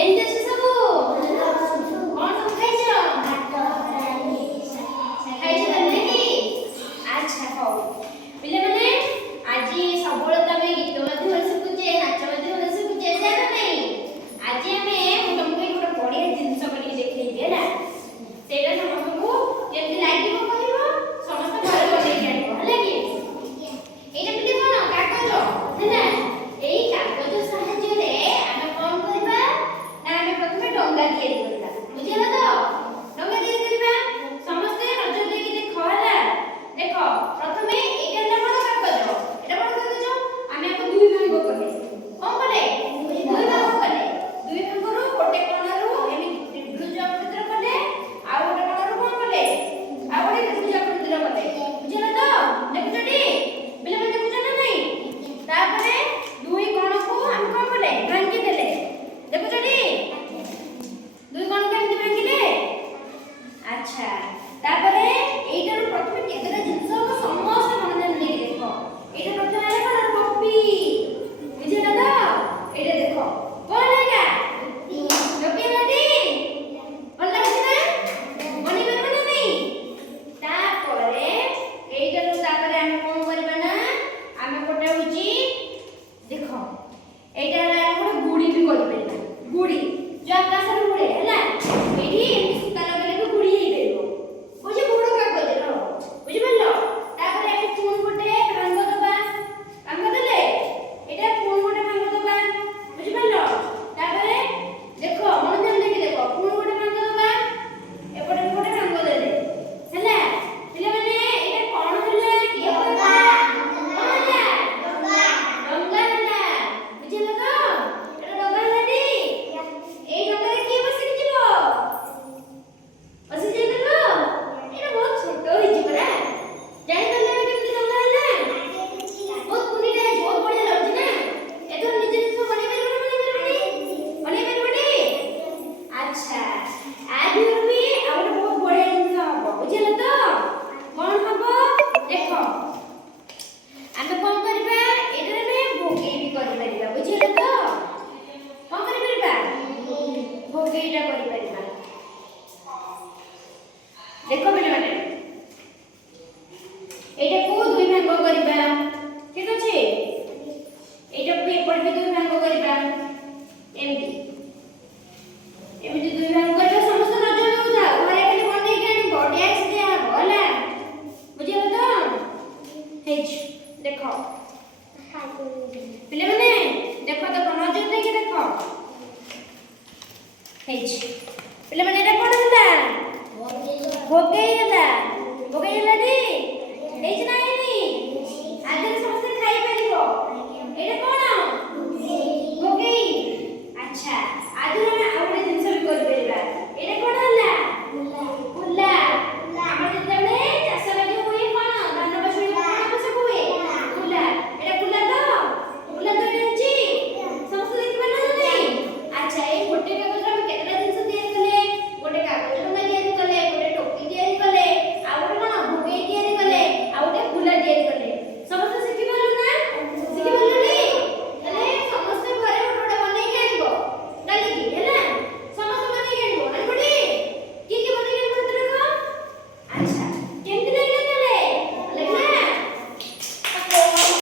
କେମିତି ଅଛି ସବୁ? କଣ ସବୁ ଖାଇଛ? ଖାଇଛ ନା ନାହିଁ? ଆଚ୍ଛା ହଉ। ପିଲାମାନେ ଆଜି ସବୁବେଳେ ତ ଆମେ ଗୀତ ମାଧ୍ୟମରେ ଶିଖୁଛେ, ନାଚ ମାଧ୍ୟମରେ ଶିଖୁଛେ, ସେଇଆ ନା ନାହିଁ? ଆଜି ମୁଁ ତମକୁ ଗୋଟେ ବଢିଆ ଜିନିଷ କରିକି ଦେଖେଇବି ହେଲା। ସେଇଟା ସମସ୍ତଙ୍କୁ ଯେମିତି ଲାଗିବ କହିବ, ସମସ୍ତେ ଘରେ ବନେଇକି ଆଣିବ ହେଲା କି? ଏଇଟା ପିଲେ କଣ କାଗଜ ହେଲା। ଏଇ କାଗଜ ସାହାଯ୍ୟରେ ଆମେ କଣ କରିବା ନା ଆମେ ପ୍ରଥମେ ଡଙ୍ଗା ତିଆରି କରିବା। ବୁଝିଲ ତ? ଡଙ୍ଗା ତିଆରି କରିବା। ସମସ୍ତେ ନଜର ଦେଇକି ଦେଖ ହେଲା। ଦେଖ ପ୍ରଥମେ ଏଇଟା ହେଲା ବଡ କାଗଜ, ଏଟା ବଡ କାଗଜ। ଆମେ ଆକୁ ଦୁଇ ଭାଗ କଲେ। କଣ କଲେ? ଦୁଇ ଭାଗ କଲେ। ଦୁଇ ଭାଗରୁ ଗୋଟେ କୋଣରୁ ଏମିତି ତ୍ରିଭୁଜ ଆକୃତିର କଲେ, ଆଉ ଗୋଟେ କୋଣରୁ କଣ କଲେ? ଆଉ ଗୋଟେ ତ୍ରିଭୁଜ ଆକୃତିର କଲେ। ବୁଝିଲ ତ? ଦେଖୁଛଟି? ପିଲାମାନେ ଦେଖୁଛ ନା ନାହିଁ? ତାପରେ ଦୁଇ କୋଣକୁ ଆମେ କଣ କଲେ? ଭାଙ୍ଗି ଦେଲେ। ଦେଖୁଛଟି? ଦୁଇ କୋଣକୁ କେମିତି ଭାଙ୍ଗିଲେ? ଆଚ୍ଛା। ତାପରେ ଏଇଟାରୁ ପ୍ରଥମେ କେତେଟା ଜିନିଷ ହବ ସମସ୍ତେ ମନ ଦେଇକି ଦେଖ। ଏଇଟା ପ୍ରଥମେ ହେଲା କଣ? ଟୋପି। ବୁଝିଲ ତ? ଏଇଟା ଦେଖ। କଣ ହେଲା? ଟୋପି ହେଲାଟି? ଭଲ ଲାଗୁଛି ନା? ବନେଇ ପାରିବ ନା ନାହିଁ? ତାପରେ ଏଇଟାରୁ ତାପରେ ଆମେ କଣ କରିବା ନା ଆମେ ଗୋଟେ ହଉଛି ଦେଖ ଏଇଟା ହେଲା ଗୋଟେ ଗୁଡ଼ି ବି କରିପାରିବା। ଗୁଡ଼ି ଯୋଉ ଆକାଶରେ ଉଡ଼େ ହେଲା। ଏଇଠି ଏମିତି ସୂତା ଲଗେଇଲେ ବି ଗୁଡ଼ି ହେଇପାରିବ। ହଉଛି ବଡ କାଗଜର। ବୁଝିପାରିଲ? ତାପରେ ଆମେ ପୁଣି ଗୋଟେ ଭାଙ୍ଗ ଦବା। ଭାଙ୍ଗ ଦେଲେ ଏଇଟା ପୁଣି ଗୋଟେ ଭାଙ୍ଗ ଦବା। ବୁଝିପାରିଲ? ତାପରେ ଦେଖ ମନ ଧ୍ୟାନ ଦେଇକି ଦେଖ। ପୁଣି ଗୋଟେ ଭାଙ୍ଗ ଦବା। ଏପଟେ ବି ଗୋଟେ ଭାଙ୍ଗ ଦେଲେ ହେଲା। ପିଲାମାନେ ଏଇଟା କଣ ହେଲା? କି ଡଙ୍ଗା। କଣ ହେଲା? ଡଙ୍ଗା ହେଲା। ବୁଝିଲ ତ? ଏଇଟା ଡଙ୍ଗା ହେଲାଟି? ଏଇ ଡଙ୍ଗାରେ କିଏ ବସିକି ଯିବ? ବସି ଯାଇପାରିବ? ଏଇଟା ବହୁତ ଛୋଟ ହେଇଛି ପରା। ଜାଣିପାରିଲେ ଏବେ କେମିତି ଡଙ୍ଗା ହେଲା? ବହୁତ କୁନିଟା ହେଇଛି, ବହୁତ ବଢିଆ ଲାଗୁଛି ନା? ଏଥର ନିଜେ ନିଜେ ବନେଇ ପାରିବ ନା ବନେଇ ପାରିବନି? ବନେଇ ପାରିବଟି? ଆଚ୍ଛା। ଆ ଦିହରୁ ବି ଆଉ ଗୋଟେ ବହୁତ ବଢିଆ ଜିନିଷ ହବ। ବୁଝିଲ ତ? କଣ ହବ? ଦେଖ ଆମେ କଣ କରିବା? ଏଇଟାରେ ଆମେ ଭୋଗେଇ ବି କରିପାରିବା। ବୁଝିଲ ତ? କଣ କରିପାରିବା? ଭୋଗେଇଟା କରିପାରିବା। ଦେଖ ପିଲାମାନେ ଏଇଟାକୁ ଦୁଇ ଭାଗ କରିବା। ଠିକ ଅଛି? ଏଇଟାକୁ ବି ଏପଟେ ବି ଦୁଇ ଭାଗ କରିବା। ଏମିତି ଏମିତି ଦୁଇ ଭାଗ କରିବା। ସମସ୍ତେ ନଜର ଦଉଥାଅ। ଘରେ ଖାଲି ବନେଇକି ଆଣିବ। ଡ୍ୟାନ୍ସ ଦିଆହବ ହେଲା। ବୁଝିଲ ତ? ହେଇଛି। ଦେଖ ପିଲାମାନେ ଦେଖ ଦେଖ ନଜର ଦେଇକି ଦେଖ। ହେଇଛି। ପିଲାମାନେ ଏଇଟା